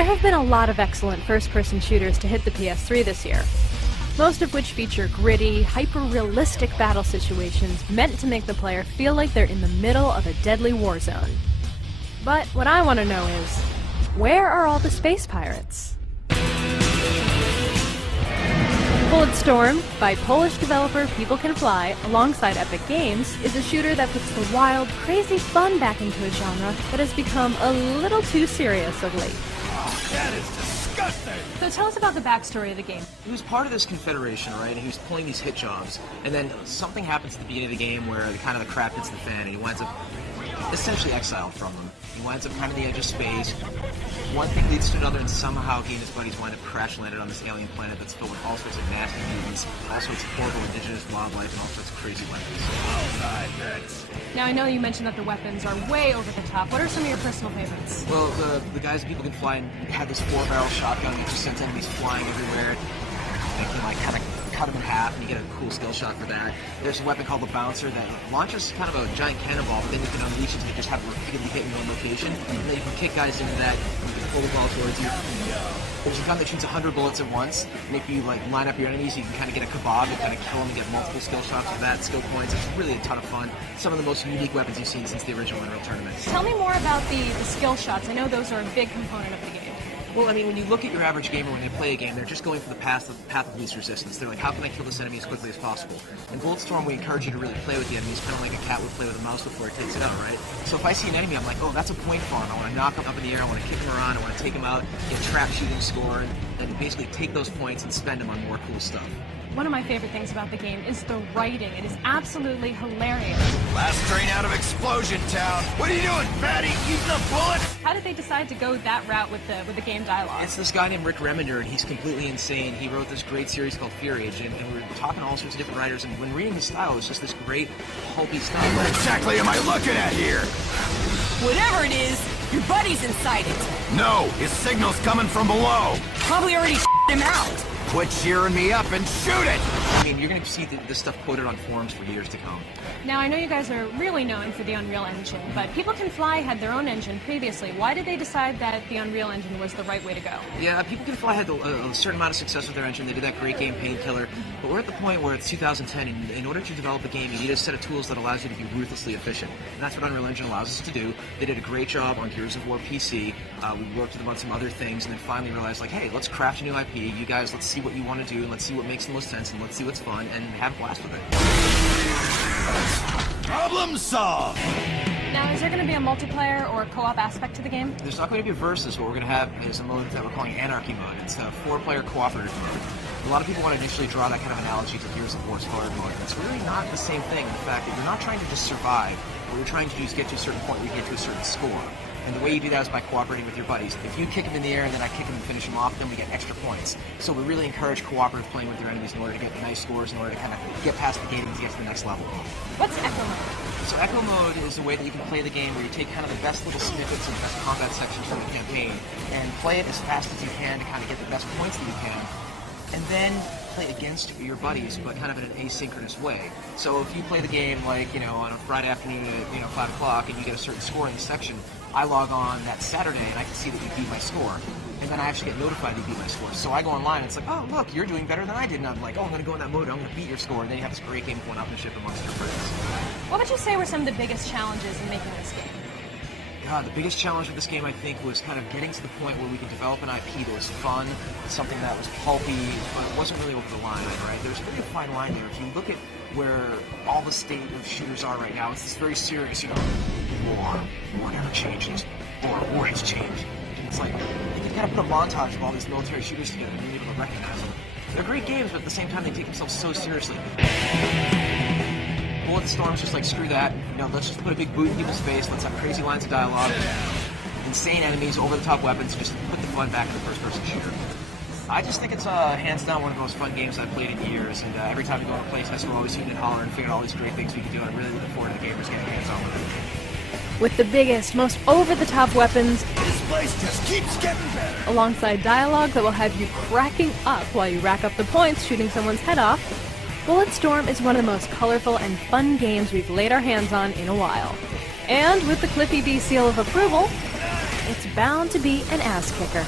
There have been a lot of excellent first-person shooters to hit the PS3 this year, most of which feature gritty, hyper-realistic battle situations meant to make the player feel like they're in the middle of a deadly war zone. But what I want to know is, where are all the space pirates? Bulletstorm, by Polish developer People Can Fly, alongside Epic Games, is a shooter that puts the wild, crazy fun back into a genre that has become a little too serious of late. That is disgusting! So tell us about the backstory of the game. He was part of this confederation, right, and he was pulling these hit jobs, and then something happens at the beginning of the game where the crap hits the fan, and he winds up essentially exiled from them. He winds up kind of the edge of space. One thing leads to another, and somehow he and his buddies wind up crash-landed on this alien planet that's filled with all sorts of nasty mutants, all sorts of horrible indigenous wildlife, and all sorts of crazy weapons. Now, I know you mentioned that the weapons are way over the top. What are some of your personal favorites? Well, the guys that People Can Fly had this 4-barrel shotgun that just sent enemies flying everywhere. They can, kind of cut them in half, and you get a cool skill shot for that. There's a weapon called the Bouncer that launches kind of a giant cannonball, but then you can unleash it to just have it repeatedly hit in one location. And then you can kick guys into that, you can pull the ball towards you. There's a gun that shoots 100 bullets at once, and if you line up your enemies, you can kind of get a kebab and kind of kill them and get multiple skill shots for that, skill points. It's really a ton of fun. Some of the most unique weapons you've seen since the original Unreal Tournament. Tell me more about the skill shots. I know those are a big component of the game. Well, I mean, when you look at your average gamer when they play a game, they're just going for the path of least resistance. They're like, how can I kill this enemy as quickly as possible? In Bulletstorm, we encourage you to really play with the enemies, kind of like a cat would play with a mouse before it takes it out, right? So if I see an enemy, I'm like, oh, that's a point farm. I want to knock him up in the air, I want to kick him around, I want to take him out, get trap shooting score, and basically take those points and spend them on more cool stuff. One of my favorite things about the game is the writing. It is absolutely hilarious. Last train out of Explosion Town. What are you doing, fatty? Eating a bullet? How did they decide to go that route with the game dialogue? It's this guy named Rick Remender, and he's completely insane. He wrote this great series called Fear Age, and we were talking to all sorts of different writers, and when reading his style, it's just this great, pulpy style. What exactly am I looking at here? Whatever it is, your buddy's inside it. No, his signal's coming from below. Probably already him out. Quit cheering me up and shoot it! I mean, you're going to see this stuff quoted on forums for years to come. Now, I know you guys are really known for the Unreal Engine, but People Can Fly had their own engine previously. Why did they decide that the Unreal Engine was the right way to go? Yeah, People Can Fly had a certain amount of success with their engine. They did that great game, Painkiller. But we're at the point where it's 2010, and in order to develop a game, you need a set of tools that allows you to be ruthlessly efficient. And that's what Unreal Engine allows us to do. They did a great job on Gears of War PC. We worked with them on some other things, and then finally realized, like, hey, let's craft a new IP. You guys, let's see what you want to do, and let's see what makes the most sense, and let's see what's fun, and have a blast with it. Problem solved! Now, is there going to be a multiplayer or co-op aspect to the game? There's not going to be a versus. What we're going to have is a mode that we're calling Anarchy Mode. It's a 4-player cooperative mode. A lot of people want to initially draw that kind of analogy to Gears of War's hard mode. It's really not the same thing in the fact that you're not trying to just survive. What you're trying to do is get to a certain point where you get to a certain score. And the way you do that is by cooperating with your buddies. If you kick him in the air and then I kick him and finish him off, then we get extra points. So we really encourage cooperative playing with your enemies in order to get nice scores, in order to kind of get past the gating to get to the next level. What's Echo Mode? So Echo Mode is a way that you can play the game where you take kind of the best little snippets and best combat sections from the campaign and play it as fast as you can to kind of get the best points that you can. And then play against your buddies, but kind of in an asynchronous way. So if you play the game, like, on a Friday afternoon at, 5 o'clock and you get a certain score in the section, I log on that Saturday and I can see that you beat my score. And then I actually get notified that you beat my score. So I go online and it's like, oh, look, you're doing better than I did. And I'm like, oh, I'm going to go in that mode, I'm going to beat your score. And then you have this great game of one-upmanship amongst your friends. What would you say were some of the biggest challenges in making this game? God, the biggest challenge with this game, I think, was kind of getting to the point where we could develop an IP that was fun, something that was pulpy, but it wasn't really over the line, right? There's really a fine line there. If you look at where all the state of shooters are right now, it's this very serious, war never changes, war has changed. And it's like, they can kind of put a montage of all these military shooters together and you're able to recognize them. They're great games, but at the same time, they take themselves so seriously. Bulletstorm's just like, screw that, let's just put a big boot in people's face, let's have crazy lines of dialogue, insane enemies, over-the-top weapons, just put the fun back in the first-person shooter. I just think it's hands down one of the most fun games I've played in years, and every time we go to a playtest, we're always hooting and hollering and figuring out all these great things we can do, and I'm really looking forward to the gamers getting hands-on with it. With the biggest, most over-the-top weapons, This place just keeps getting better! alongside dialogue that will have you cracking up while you rack up the points shooting someone's head off, Bulletstorm is one of the most colorful and fun games we've laid our hands on in a while. And with the Cliffy B seal of approval, it's bound to be an ass kicker.